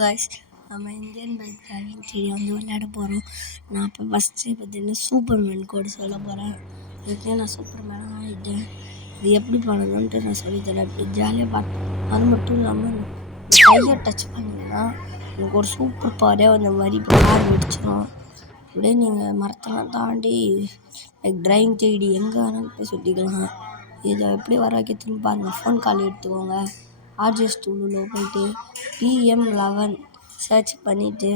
Guys, நம்ம Indian bike driving three வந்து விளையாட போகிறோம். நான் இப்போ ஃபஸ்ட்டு பார்த்தீங்கன்னா சூப்பர்மேன் கோடு சொல்ல போகிறேன். இதுக்கே நான் சூப்பர்மேனாக ஆகிட்டேன். இது எப்படி பண்ணணுன்ட்டு நான் சொல்லித்தரேன். இப்படி ஜாலியாக பார்த்தேன். அது மட்டும் இல்லாமல் கையை டச் பண்ணிங்கன்னா எனக்கு ஒரு சூப்பர் பவரே வந்த மாதிரி இப்போ கார் வெடிச்சிடும். அப்படியே நீங்கள் மரத்தெல்லாம் தாண்டி டிரைவிங் த்ரீடி எங்கே வேணாலும் போய் சுற்றிக்கலாம். இதை எப்படி வர வைக்கிறதுன்னு பாருங்கள். ஃபோன் கால் எடுத்துக்கோங்க. ஆர்ஜிஎஸ் டூலில் போய்ட்டு PM11 சர்ச் பண்ணிவிட்டு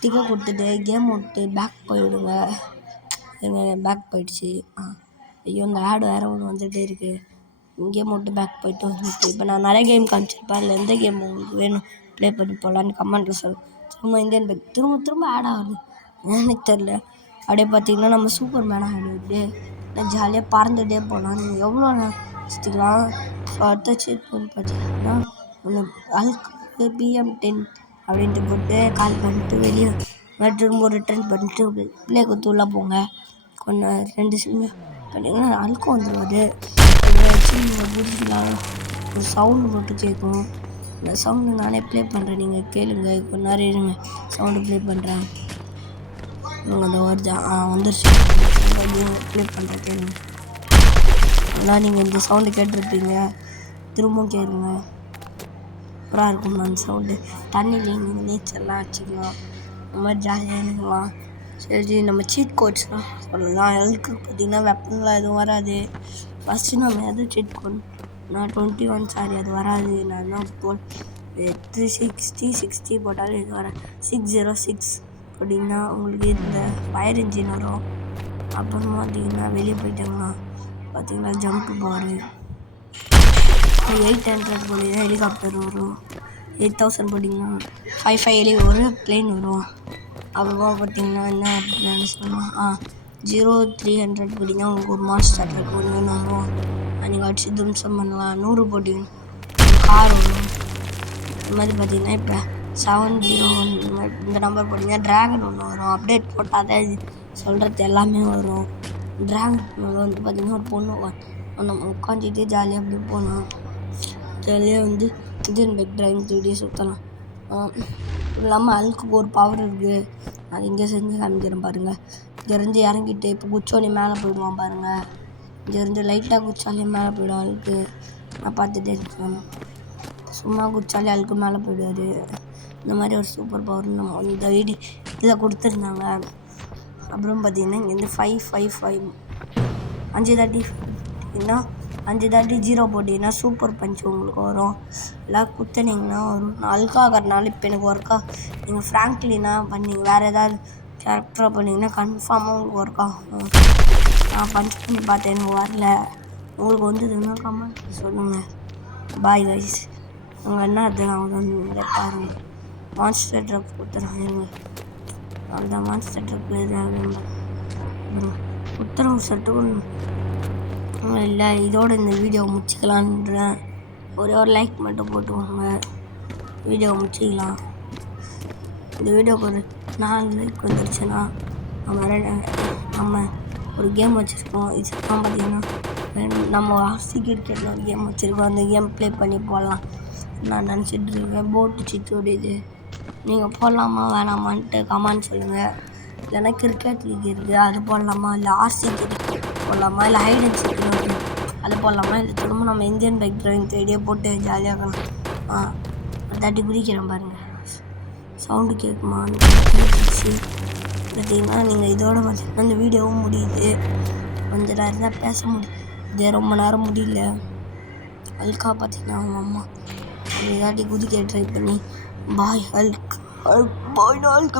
டிக்கை கொடுத்துட்டு கேம் விட்டு பேக் போயிடுங்க. எங்கள் பேக் போயிடுச்சு. ஐயோ, இந்த ஆடு வேறு ஒன்று வந்துகிட்டே இருக்குது. கேம் விட்டு பேக் போயிட்டு வந்துட்டு இப்போ நான் நிறைய கேம் காமிச்சிருப்பேன். அதில் எந்த கேம் உங்களுக்கு வேணும் ப்ளே பண்ணி போகலான்னு கமெண்ட்டில் திரும்ப இந்தியன் பைக் திரும்ப ஆட் ஆகுது. எனக்கு தெரில. அப்படியே பார்த்தீங்கன்னா நம்ம சூப்பர் மேன் ஆகிடுது. நான் ஜாலியாக பறந்துகிட்டே போகலாம். நீங்கள் எவ்வளோ வச்சுக்கலாம். ஸோ அடுத்த செக் பண்ணி பார்த்தீங்கன்னா ஒன்று அதுக்கு PM10 அப்படின்ட்டு போட்டு கால் பண்ணிட்டு வெளியே திரும்ப ரிட்டர்ன் பண்ணிட்டு பிள்ளை குத்துள்ளே போங்க. கொஞ்சம் 2 சிம்மு பண்ணிங்கன்னா அழுக்கம் வந்துடுவாது. அதை வச்சு நீங்கள் பிடிச்சிக்கலாம். ஒரு சவுண்டு மட்டும் கேட்கும். இந்த சவுண்டு நானே ப்ளே பண்ணுறேன், நீங்கள் கேளுங்க. கொஞ்ச நேரம் இருங்க, சவுண்டு ப்ளே பண்ணுறேன். அந்த வருதா வந்துருச்சு. ப்ளே பண்ணுறேன், கேளுங்க. ஆனால் நீங்கள் இந்த சவுண்டு கேட்டிருப்பீங்க, திரும்பவும் கேளுங்க. சூப்பராக இருக்கும் அந்த சவுண்டு. தண்ணியில் நீங்கள் நீச்சல்லாம் வச்சுக்கலாம். இந்த மாதிரி ஜாலியாக இருக்கலாம். சரி, நம்ம சீட் கோட்ஸ்லாம் சொல்லலாம். எதுக்கு பார்த்தீங்கன்னா வெப்பன்லாம் எதுவும் வராது. ஃபஸ்ட்டு நம்ம எதுவும் சீட் கோட் நான் 21 சாரி அது வராது. நான் தான் 360 போட்டாலும் இது வராது. 606 அப்படின்னா உங்களுக்கு இந்த ஃபயர் இன்ஜின் வரும். அப்புறமா பார்த்தீங்கன்னா வெளியே போயிட்டாங்கன்னா பார்த்தீங்கன்னா ஜம்ப் பவர் 800 போட்டிங்கன்னா ஹெலிகாப்டர் வரும். 8000 போட்டிங்கன்னா 55 ஒரு பிளேன் வரும். அப்புறமா பார்த்தீங்கன்னா என்ன அப்படின்னு சொல்லலாம். 0300 போட்டிங்கன்னா உங்களுக்கு ஒரு மான்ஸ்டர் ட்ரக் ஒன்று வரும். நீங்கள் அடிச்சு தும்சம் பண்ணலாம். 100 போட்டிங்கன்னா கார் வரும். இந்த மாதிரி பார்த்தீங்கன்னா இப்போ 701 இந்த நம்பர் போட்டிங்கன்னா ட்ராகன் ஒன்று வரும். அப்டேட் போட்டால் தான் சொல்கிறது எல்லாமே வரும். ட்ராகன் வந்து பார்த்திங்கன்னா ஒரு பொண்ணு நம்ம உட்காந்துட்டு ஜாலியாக அப்படி போகலாம். ஜாலியாக வந்து இந்தியன் பைக் டிரைவிங் 3D சுற்றலாம். இல்லாமல் அதுக்கு ஒரு பவர் இருக்குது. அது இங்கே செஞ்சு காமிக்கிறேன் பாருங்கள். இங்கேருந்து இறங்கிட்டு இப்போ குச்சோனே மேலே போயிடுவான் பாருங்கள். இங்கேருந்து லைட்டாக குச்சாலே மேலே போயிடும். அதுக்கு நான் பார்த்துட்டே இருக்கேன். சும்மா குச்சாலே அதுக்கு மேலே போயிடுவார். இந்த மாதிரி ஒரு சூப்பர் பவர் நம்ம இந்த இதில் கொடுத்துருந்தாங்க. அப்புறம் பார்த்தீங்கன்னா இங்கேருந்து 555 5 தாட்டி பார்த்தீங்கன்னா 5 தாட்டி 0 போட்டிங்கன்னா சூப்பர் பஞ்ச் உங்களுக்கு வரும். எல்லாம் குத்துனீங்கன்னா வரும். நான் அல்காகிறனால இப்போ எனக்கு ஒர்க்கா. நீங்கள் ஃப்ராங்க்லினாக பண்ணீங்க வேறு ஏதாவது கேரக்டராக பண்ணிங்கன்னா கன்ஃபார்மாக உங்களுக்கு ஒர்க் ஆகும். நான் பஞ்ச் பண்ணி பார்த்தேன், எனக்கு வரல. உங்களுக்கு வந்ததுன்னா கமெண்ட் சொல்லுங்கள். Bye guys. உங்கள் என்ன அது அவங்க பாருங்கள். மான்ஸ்டர் ட்ரக் கொடுத்துறாங்க. அந்த மான்ஸ்டர் ட்ரக் உத்தரவு சட்டம் இல்லை. இதோட இந்த வீடியோ முடிச்சிக்கலான்றேன். ஒரே ஒரு லைக் மட்டும் போட்டுக்கோங்க. வீடியோ முடிச்சிக்கலாம். இந்த வீடியோக்கு ஒரு 4 லைக் வந்துருச்சுன்னா நம்ம ஒரு கேம் வச்சுருக்கோம். இதுதான் பார்த்தீங்கன்னா நம்ம ஆர்சி கிரிக்கெட்டில் ஒரு கேம் வச்சுருக்கோம். அந்த கேம் ப்ளே பண்ணி போடலாம் நான் நினச்சிட்டு இருக்கேன். போட்டு சித்தோடையது நீங்கள் போடலாமா வேணாமான்ட்டு கமெண்ட் சொல்லுங்கள். இல்லைன்னா கிரிக்கெட் லீக் இருக்குது, அது போடலாமா? இல்லை ஆர்சி கிரிக்கெட் போடலாமா? இல்லை ஹைட் அண்ட் சீக் அது போடலாமா? இல்லை திரும்ப நம்ம இந்தியன் பைக் டிரைவிங் தேடியே போட்டு ஜாலியாக இருக்கலாம். தட்டி குதிக்கிறேன் பாருங்கள். சவுண்டு கேட்குமா? பார்த்தீங்கன்னா நீங்கள் இதோட பார்த்தீங்கன்னா இந்த வீடியோவும் முடியுது. கொஞ்சம் நேரம் தான் பேச முடியும். இதே ரொம்ப நேரம் முடியல. அல்கா பார்த்தீங்கன்னா அவங்க அம்மா அப்படி தாட்டி குதிக்க ட்ரை பண்ணி பாய் அல்க் பாய் அல்க்